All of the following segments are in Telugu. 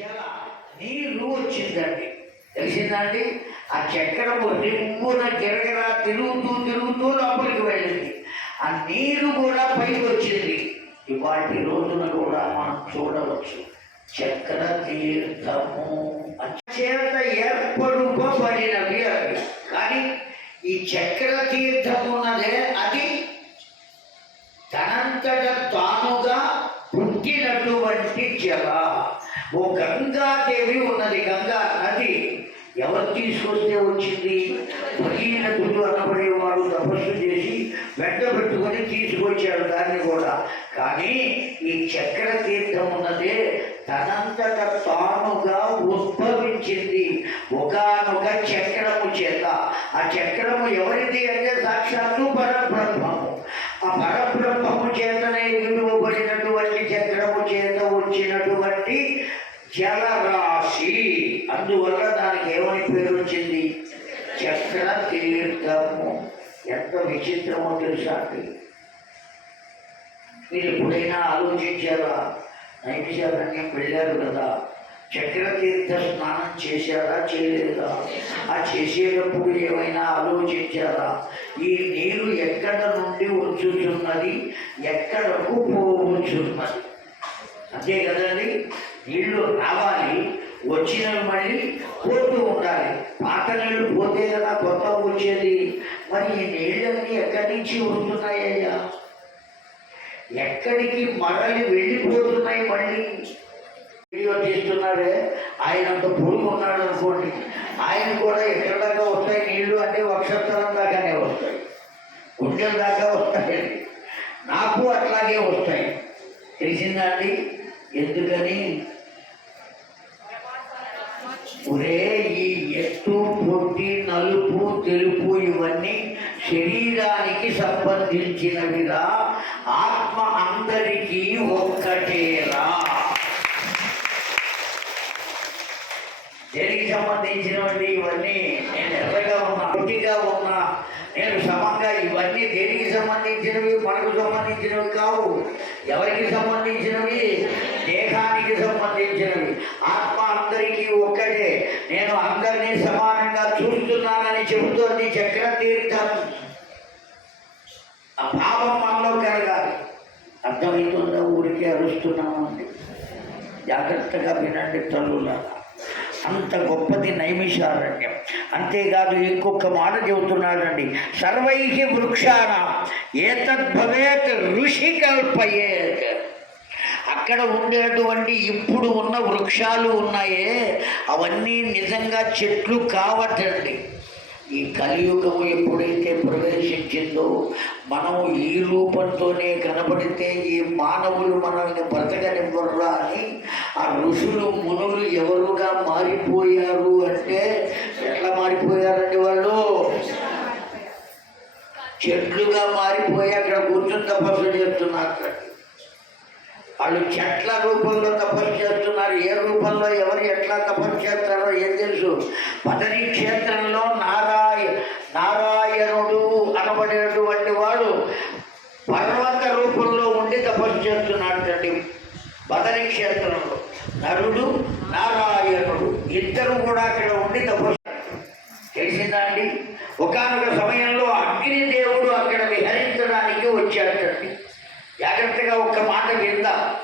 చాలా నీరు వచ్చిందండి. తెలిసిందండి ఆ చక్రము రిమ్మున గిరగిరా తిరుగుతూ తిరుగుతూ లోపలికి వెళ్ళింది. ఆ నీరు కూడా పైకి వచ్చింది. ఇవాటి రోజున కూడా మనం చూడవచ్చు. చక్ర తీర్థము చేత ఏర్పడుకోబడినవి అవి. కానీ ఈ చక్ర తీర్థం ఉన్నదే అది తనంతట తానుగా పుట్టినటువంటి జల. ఓ గంగాదేవి ఉన్నది గంగా నది. ఎవరు తీసుకొస్తే వచ్చింది? భగీరథుడు అనబడేవాడు తపస్సు చేసి వెంట పెట్టుకొని తీసుకొచ్చాడు దాన్ని కూడా. కానీ ఈ చక్ర తీర్థం ఉన్నదే తనంతట తానుగా ఉద్భవించింది ఒకనొక చక్రము చేత. ఆ చక్రము ఎవరిది అంటే సాక్షాత్తు పరబ్రహ్మము. ఆ పరబ్రహ్మ జలరాశి. అందువల్ల దానికి ఏమని పేరు వచ్చింది? చక్ర తీర్థము ఎంత విచిత్రమో తెలుసా మీరు ఎప్పుడైనా ఆలోచించారా? నైమిషారణ్యం వెళ్ళారు కదా. చక్రతీర్థ స్నానం చేశారా చేయలేదా? ఆ చేసేటప్పుడు ఏమైనా ఆలోచించారా? ఈ నీరు ఎక్కడ నుండి వచ్చుచున్నది? ఎక్కడకు పోవచ్చున్నది? అంతే కదండి? నీళ్ళు రావాలి వచ్చిన మళ్ళీ పోతూ ఉండాలి. పాత నీళ్ళు పోతే కదా కొత్త వచ్చేది. మరి ఈ నీళ్ళన్నీ ఎక్కడి నుంచి వస్తున్నాయ్యా ఎక్కడికి మరలి వెళ్ళిపోతున్నాయి మళ్ళీ? వీడియో తీస్తున్నాడే ఆయన అంత పురుగు ఉన్నాడు అనుకోండి. ఆయన కూడా ఎక్కడ దాకా వస్తాయి నీళ్ళు అంటే వక్షస్థలం దాకానే వస్తాయి. గుండెల దాకా వస్తాయి. నాకు అట్లాగే వస్తాయి. తెలిసిందండి ఎందుకని? ఒరే ఈ ఎత్తు పొట్టి నలుపు తెలుపు ఇవన్నీ శరీరానికి సంబంధించినవిరా. ఆత్మ అందరికీ ఒక్కటేరా. దేనికి సంబంధించినవి ఇవన్నీ? నేను ఎర్రగా ఉన్నా పొట్టిగా ఉన్నా. నేను సమంగా ఇవన్నీ దేనికి సంబంధించినవి? మనకు సంబంధించినవి కావు. ఎవరికి సంబంధించిన దేహానికి సంబంధించినవి ఆత్మ అందరికీ ఒక్కటే నేను అందరినీ సమానంగా చూస్తున్నానని చెబుతోంది చక్ర తీర్థం ఆ భావం మనలో కలగాలి అర్థమవుతుందా ఊరికే అరుస్తున్నాము అండి జాగ్రత్తగా వినండి తల్లులారా. అంత గొప్పది నైమిషారణ్యం. అంతేకాదు ఇంకొక మాట చెబుతున్నాడండి. సర్వై వృక్షాణ. ఏతద్భవేత్ ఋషి కల్పయేత్ అక్కడ ఉండేటువంటి ఇప్పుడు ఉన్న వృక్షాలు ఉన్నాయే. అవన్నీ నిజంగా చెట్లు కావటండి ఈ కలియుగము ఎప్పుడైతే ప్రవేశించిందో మనం ఈ రూపంతోనే కనబడితే ఈ మానవులు మనల్ని బ్రతకనివ్వరురా అని ఆ ఋషులు మునులు ఎవరుగా మారిపోయారు అంటే ఎట్లా మారిపోయారండి వాళ్ళు? చెట్లుగా మారిపోయి అక్కడ కూర్చుని తపస్సు చేస్తున్నారు వాళ్ళు చెట్ల రూపంలో తపస్సు చేస్తున్నారు. ఏ రూపంలో ఎవరు ఎట్లా తపస్సు చేస్తారో ఏం తెలుసు. పదరి క్షేత్రంలో నారాయ నారాయణుడు అనబడేటువంటి వాడు పర్వత రూపంలో ఉండి తపస్సు చేస్తున్నాడండి. బదరి క్షేత్రంలో నరుడు నారాయణుడు ఇద్దరు కూడా అక్కడ ఉండి తపస్సు తెలిసిందా అండి? ఒకనొక సమయంలో అగ్నిదేవుడు అక్కడ విహరించడానికి వచ్చాడండి. జాగ్రత్తగా ఒక్క మాట విందా.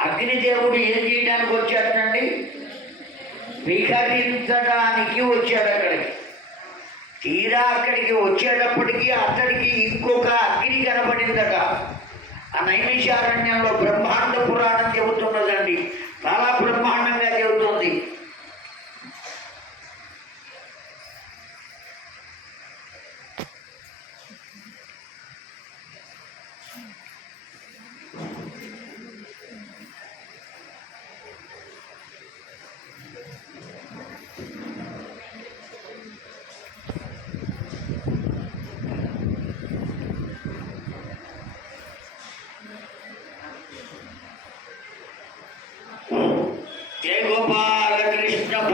అగ్నిదేవుడు ఏం చేయడానికి వచ్చాడండి? విహరించడానికి వచ్చాడు అక్కడికి. తీరా అక్కడికి వచ్చేటప్పటికి అతడికి ఇంకొక అగ్ని కనబడిందట. ఆ నైమిషారణ్యంలో బ్రహ్మాండ పురాణం చెబుతున్నదండి. చాలా బ్రహ్మాండంగా చెబుతుంది.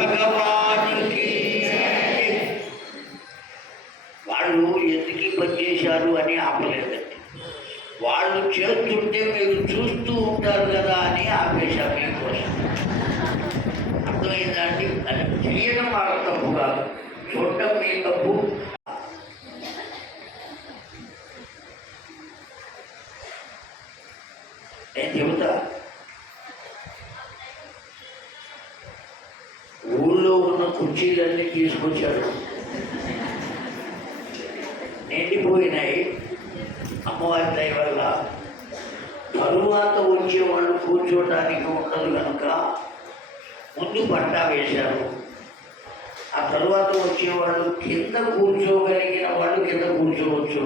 భగవానికి వాళ్ళు ఎందుకు పనిచేశారు అని ఆపలేదండి. వాళ్ళు చేస్తుంటే మీరు చూస్తూ ఉంటారు కదా అని ఆపేశాం మీకోసం అయిందండి అది చేయడం వాళ్ళ తప్పు కాదు. చూడటం మీ తప్పు. నేను చెబుతా ఊళ్ళో ఉన్న కుర్చీలన్నీ తీసుకొచ్చాడు. నిండిపోయినాయి అమ్మవారి దయ వల్ల తరువాత వచ్చేవాళ్ళు కూర్చోడానికి ఉండదు కనుక ముందు పట్టా వేశారు. ఆ తరువాత వచ్చేవాళ్ళు కింద కూర్చోగలిగిన వాళ్ళు కింద కూర్చోవచ్చు.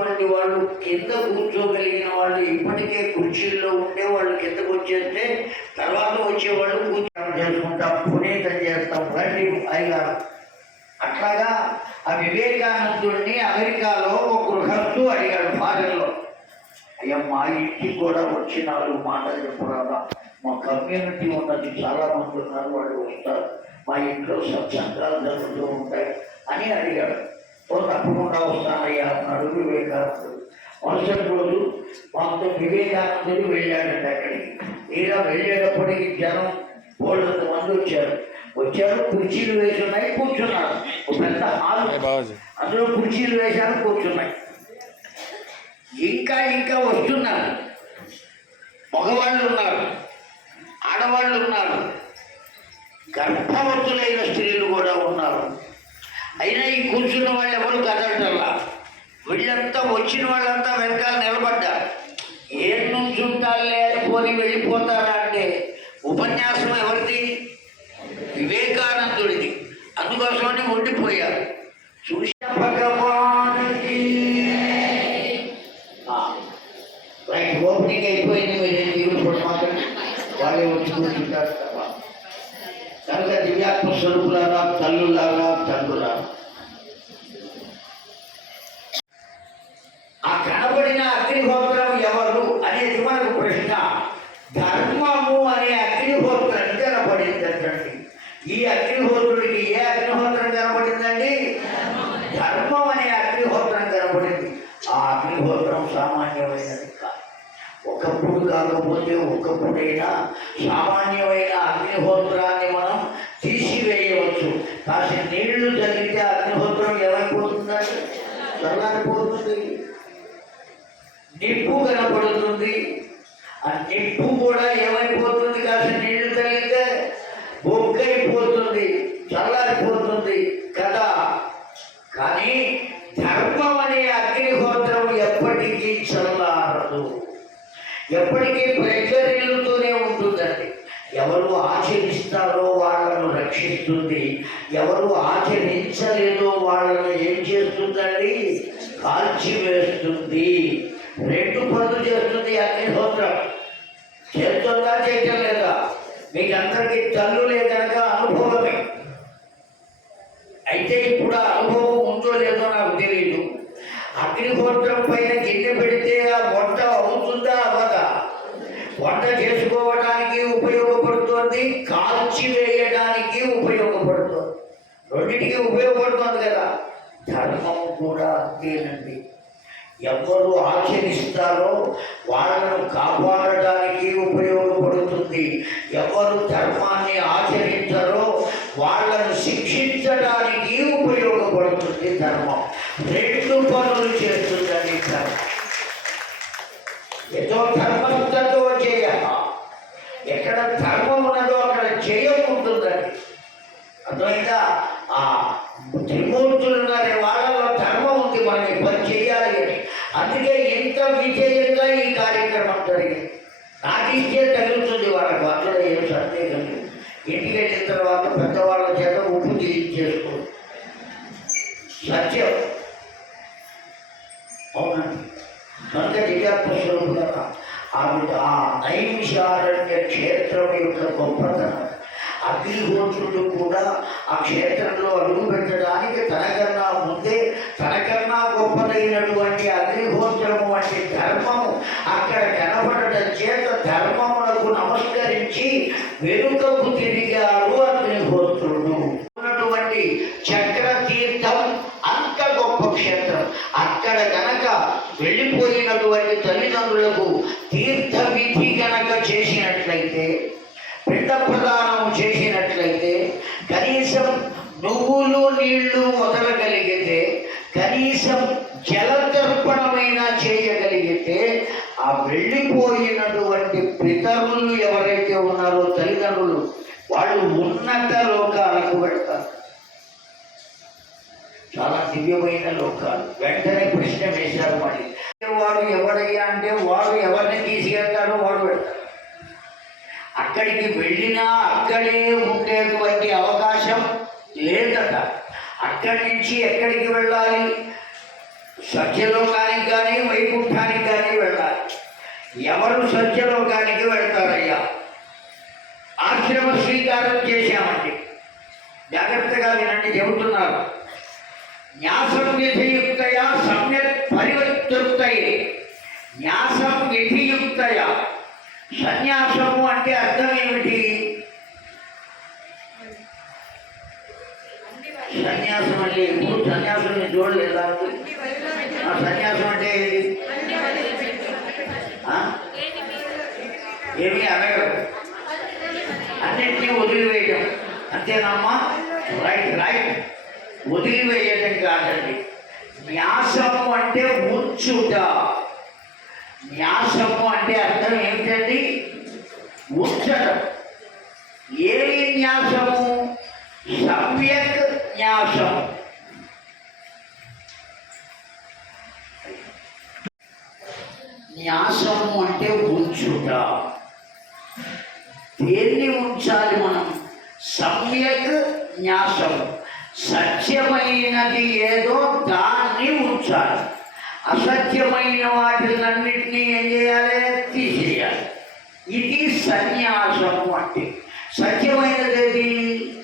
లేనిటువంటి వాళ్ళు కింద కూర్చోగలిగిన వాళ్ళు ఇప్పటికే కుర్చీల్లో ఉండే వాళ్ళు కిందకు వచ్చేస్తే తర్వాత వచ్చేవాళ్ళు కూర్చోడం చేసుకుంటాం పునీతం చేస్తాం రండి అయ్యారు అట్లాగా ఆ వివేకానందుడిని అమెరికాలో ఒక గృహస్థు అడిగాడు ఫాదర్లో. అయ్యా మా ఇంటికి కూడా వచ్చి నాలుగు మాటలు చెప్పరాదా మా కమ్యూనిటీ ఉన్నది చాలా మంది ఉన్నారు వాళ్ళు వస్తారు. మా ఇంట్లో సత్సంగాలు జరుగుతూ ఉంటాయి అని అడిగాడు. ఓ తప్పకుండా వస్తానయ్యా అన్నాడు వివేకానందుడు మరుసటి రోజు మాతో వివేకానందుడు వెళ్ళాడంట అక్కడికి. ఇలా వెళ్ళేటప్పటికి జనం బోల్డంత మంది వచ్చారు. వచ్చారు కుర్చీలు వేసి ఉన్నాయి కూర్చున్నారు పెద్ద హాల్. అందులో కుర్చీలు వేశారు కూర్చున్నాయి. ఇంకా ఇంకా వస్తున్నారు. మగవాళ్ళు ఉన్నారు ఆడవాళ్ళు ఉన్నారు గర్భవతులైన స్త్రీలు కూడా ఉన్నారు. అయినా ఈ కూర్చున్న వాళ్ళు ఎవరు కదలటల్లా వీళ్ళంతా వచ్చిన వాళ్ళంతా వెనకాల నిలబడ్డారు. ఏం నుంచుంటారులే అని పోని వెళ్ళిపోతారా అంటే ఉపన్యాసం ఎవరిది? వివేకానందుడిది. అందుకోసమని ఉండిపోయారు. చూసిన భగవానుకి ఓపెనింగ్ అయిపోయింది. మీరు మీరు మాత్రం వాళ్ళే వచ్చి కూర్చుంటారు కనుక దివ్యాత్మ స్వరూపులారా తల్లులారా తండ్రులారా ఆ కనబడిన అగ్నిహోత్రం ఎవరు అనేది మనకు ప్రశ్న ధర్మము అనే అగ్నిహోత్రం కనబడిందండి ఈ అగ్నిహోత్రుడికి ఏ అగ్నిహోత్రం కనబడిందండి ధర్మం అనే అగ్నిహోత్రం కనబడింది ఆ అగ్నిహోత్రం సామాన్యమైనది కాదు ఒకప్పుడు కాకపోతే ఒకప్పుడైనా సామాన్యమైన అగ్నిహోత్రాన్ని మనం తీసివేయవచ్చు. కాసి నీళ్ళు తగిలితే అగ్నిహోత్రం ఏమైపోతుందండి? చల్లారిపోతుంది. నిప్పు కనపడుతుంది. ఆ నిప్పు కూడా ఏమైపోతుంది? కాసి నీళ్ళు తగిలితే బొగ్గైపోతుంది చల్లారిపోతుంది. ఎప్పటికీ ప్రజ్వరిల్లుతూనే ఉంటుందండి. ఎవరు ఆచరిస్తారో వాళ్ళను రక్షిస్తుంది. ఎవరు ఆచరించలేదో వాళ్ళను ఏం చేస్తుందండి? కాల్చివేస్తుంది రెండు పనులు చేస్తుంది అగ్నిహోత్రం. చేస్తుందా చేయటం లేదా మీకు అందరికీ తల్లు లేదనక అనుభవమే. అయితే ఇప్పుడు అనుభవం ఉందో లేదో నాకు తెలియదు. అగ్నిహోత్రం పైన గిన్నె పెడితే ఆ వంట అవుతుందా అవ్వదా? వంట చేసుకోవడానికి ఉపయోగపడుతోంది కాల్చివేయడానికి ఉపయోగపడుతోంది. రెండింటికి ఉపయోగపడుతోంది కదా. ధర్మం కూడా అంతేనండి. ఎవరు ఆచరిస్తారో వాళ్ళను కాపాడడానికి ఉపయోగపడుతుంది. ఎవరు ధర్మాన్ని ఆచరించరో వాళ్ళను శిక్షించడానికి ఉపయోగపడుతుంది ధర్మం. రెండు పనులు చేస్తుందని ధర్మం ఏదో ధర్మంతో చేయ ఎక్కడ ధర్మం ఉన్నదో అక్కడ జయం ఉంటుందండి అర్థమైందా? ఆ త్రిమూర్తులు ఉన్నారే వాళ్ళలో ధర్మం ఉంది మనం ఈ పని చేయాలి అని. అందుకే ఇంత విజయంగా ఈ కార్యక్రమం జరిగింది. నాకు ఇచ్చే తగులుతుంది వాళ్ళకు అందులో ఏం సందేహం లేదు. ఇంటికి వెళ్ళిన తర్వాత పెద్దవాళ్ళ చేత ఉప్పు తీయించేసుకో. సత్యం. కనుక దివ్యాత్మ స్వరూపులుగా ఆవిడ ఆ నైమిషారణ్య క్షేత్రం యొక్క గొప్పతనం. అగ్నిహోత్రుడు కూడా ఆ క్షేత్రంలో అడుగు పెట్టడానికి తనకన్నా ముందే తనకన్నా గొప్పదైనటువంటి అగ్నిహోత్రము వంటి ధర్మము అక్కడ కనబడటం చేత ధర్మములకు నమస్కరించి వెనుకకు చేసినట్లయితే పిండ ప్రదానం చేసినట్లయితే కనీసం నువ్వులు నీళ్ళు వదలగలిగితే కనీసం జలతర్పణమైనా చేయగలిగితే ఆ వెళ్ళిపోయినటువంటి పితరులు ఎవరైతే ఉన్నారో తల్లిదండ్రులు వాళ్ళు ఉన్నత లోకాలకు వెళ్తారు. చాలా దివ్యమైన లోకాలు. వెంటనే ప్రశ్న వేశారు మళ్ళీ వాడు ఎవడయ్యా అంటే వాడు ఎవరిని తీసుకెళ్తాడో వాడు వెళ్తాడు. అక్కడికి వెళ్ళినా అక్కడే ఉండేటువంటి అవకాశం లేదట. అక్కడి నుంచి ఎక్కడికి వెళ్ళాలి? సత్యలోకానికి కానీ వైకుంఠానికి కానీ వెళ్ళాలి. ఎవరు సత్యలోకానికి వెళ్తారయ్యా? ఆశ్రమ స్వీకారం చేశామండి. జాగ్రత్తగా వినండి చెబుతున్నారు. న్యాసం విధియుక్తయా సమ్యక్ పరివర్తృప్తయే న్యాసం విధియుక్తయా? సన్యాసము అంటే అర్థం ఏమిటి? సన్యాసం అంటే ఎప్పుడు సన్యాసం నేను చూడలేదా ఆ సన్యాసం అంటే ఏమి ఆ? అనగదు అన్నింటినీ వదిలివేయటం. అంతేనమ్మా? Right right. వదిలివేయటం కాదండి. న్యాసము అంటే ఉంచుట న్యాసము అంటే అర్థం ఏమిటండి? ఉంచడం ఏమి న్యాసము? సవ్యక్ న్యాసం న్యాసము అంటే ఉంచుట. దేన్ని ఉంచాలి మనం? సమ్యక్ న్యాసం సత్యమైనది ఏదో దాన్ని ఉంచాలి. అసత్యమైన వాటిలన్నింటినీ ఏం చేయాలి? తీసేయాలి. ఇది సన్యాసము అంటే. సత్యమైనది ఏది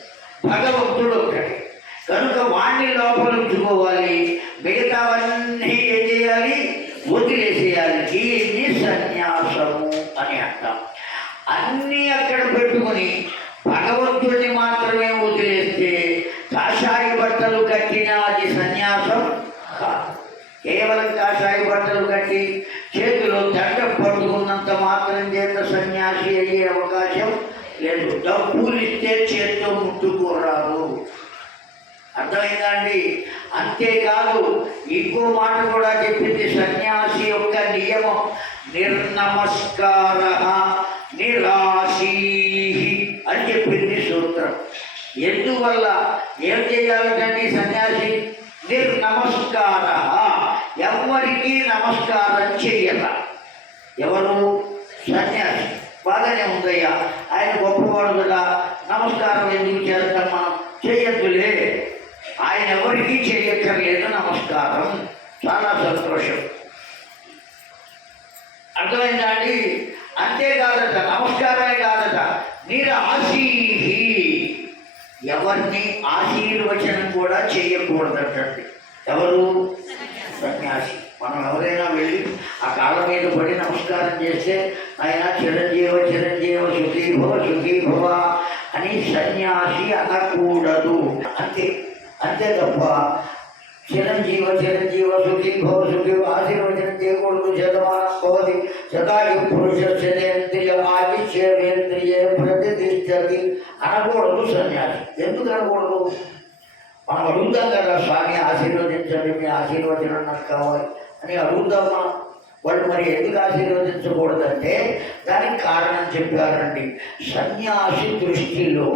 భగవంతుడు ఒకటి కనుక వాణ్ణి లోపల ఉంచుకోవాలి. మిగతావన్నీ ఏం చేయాలి? వదిలేసేయాలి. దీన్ని సన్యాసము అని అంటాం అన్నీ అక్కడ పెట్టుకొని అర్థమైందా అండి అంతేకాదు ఇంకో మాట కూడా చెప్పింది సన్యాసి యొక్క నియమం. నిర్నమస్కార నిరాశీ అని చెప్పింది సూత్రం. ఎందువల్ల? ఏం చేయాలంటే సన్యాసి? నిర్నమస్కార. ఎవరికి నమస్కారం చెయ్యాల ఎవరు? సన్యాసి. బాగానే ఉందయ్యా. ఆయన గొప్పవాడు కదా. నమస్కారం ఎందుకు చేస్తాం మనం? చేయొద్దులే ఆయన ఎవరికీ చేయక్కర్లేదు నమస్కారం. చాలా సంతోషం. అర్థమైందా అండి? అంతేకాదట నమస్కారమే కాదట. మీరు ఆశీహి. ఎవరిని ఆశీర్వచనం కూడా చేయకూడదటండి. ఎవరు? సన్యాసి. అడుగుదాం కదా స్వామి ఆశీర్వదించండి మీ ఆశీర్వచనం నాకు కావాలి అని అడుగుదామా వాళ్ళు మరి ఎందుకు ఆశీర్వదించకూడదంటే దానికి కారణం చెప్పారండి. సన్యాసి దృష్టిలో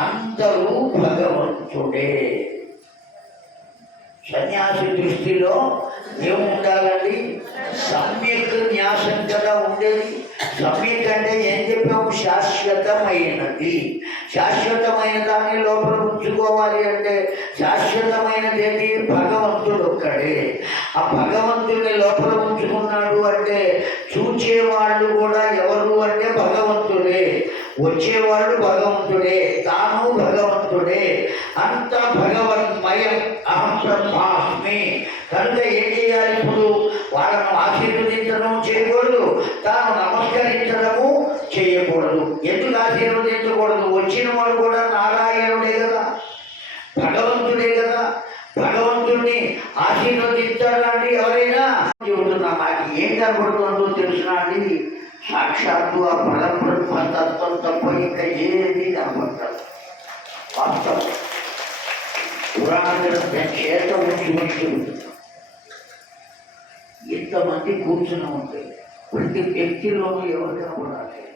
అందరూ భగవంతుడే. సన్యాసి దృష్టిలో ఏముండాలండి సమ్యక్ న్యాసం కదా ఉండేది. సమ్యక్ అంటే ఏం చెప్పాము? శాశ్వతమైనది. శాశ్వతమైన దాన్ని లోపల ఉంచుకోవాలి అంటే శాశ్వతమైనది భగవంతుడు ఒక్కడే. ఆ భగవంతుడిని లోపల ఉంచుకున్నాడు అంటే చూచేవాళ్ళు కూడా ఎవరు అంటే భగవంతుడే. వచ్చేవాడు భగవంతుడే. తాను భగవంతుడే. అంత భగవన్మయం అహం బ్రహ్మాస్మి. కనుక ఏం చేయాలి ఇప్పుడు? వాళ్ళను ఆశీర్వదించడం చేయకూడదు. తాను నమస్కరించడము చేయకూడదు. ఎందుకు ఆశీర్వదించకూడదు? వచ్చిన వాడు కూడా నారాయణుడే కదా. భగవంతుడే కదా. భగవంతుడిని ఆశీర్వదించాలా ఎవరైనా చెబుతున్నా నాకు ఏం కనబడుతుందో తెలుసునా అండి? సాక్షాత్తు ఆ పరబ్రహ్మ తత్వం తప్ప ఇంకా ఏది కనబడతాడు వాస్తవం. పురాణ చేత ఉంచి ఎంతమంది కూర్చుని ఉంటే ప్రతి వ్యక్తిలోనూ ఎవరు ఉండాలి.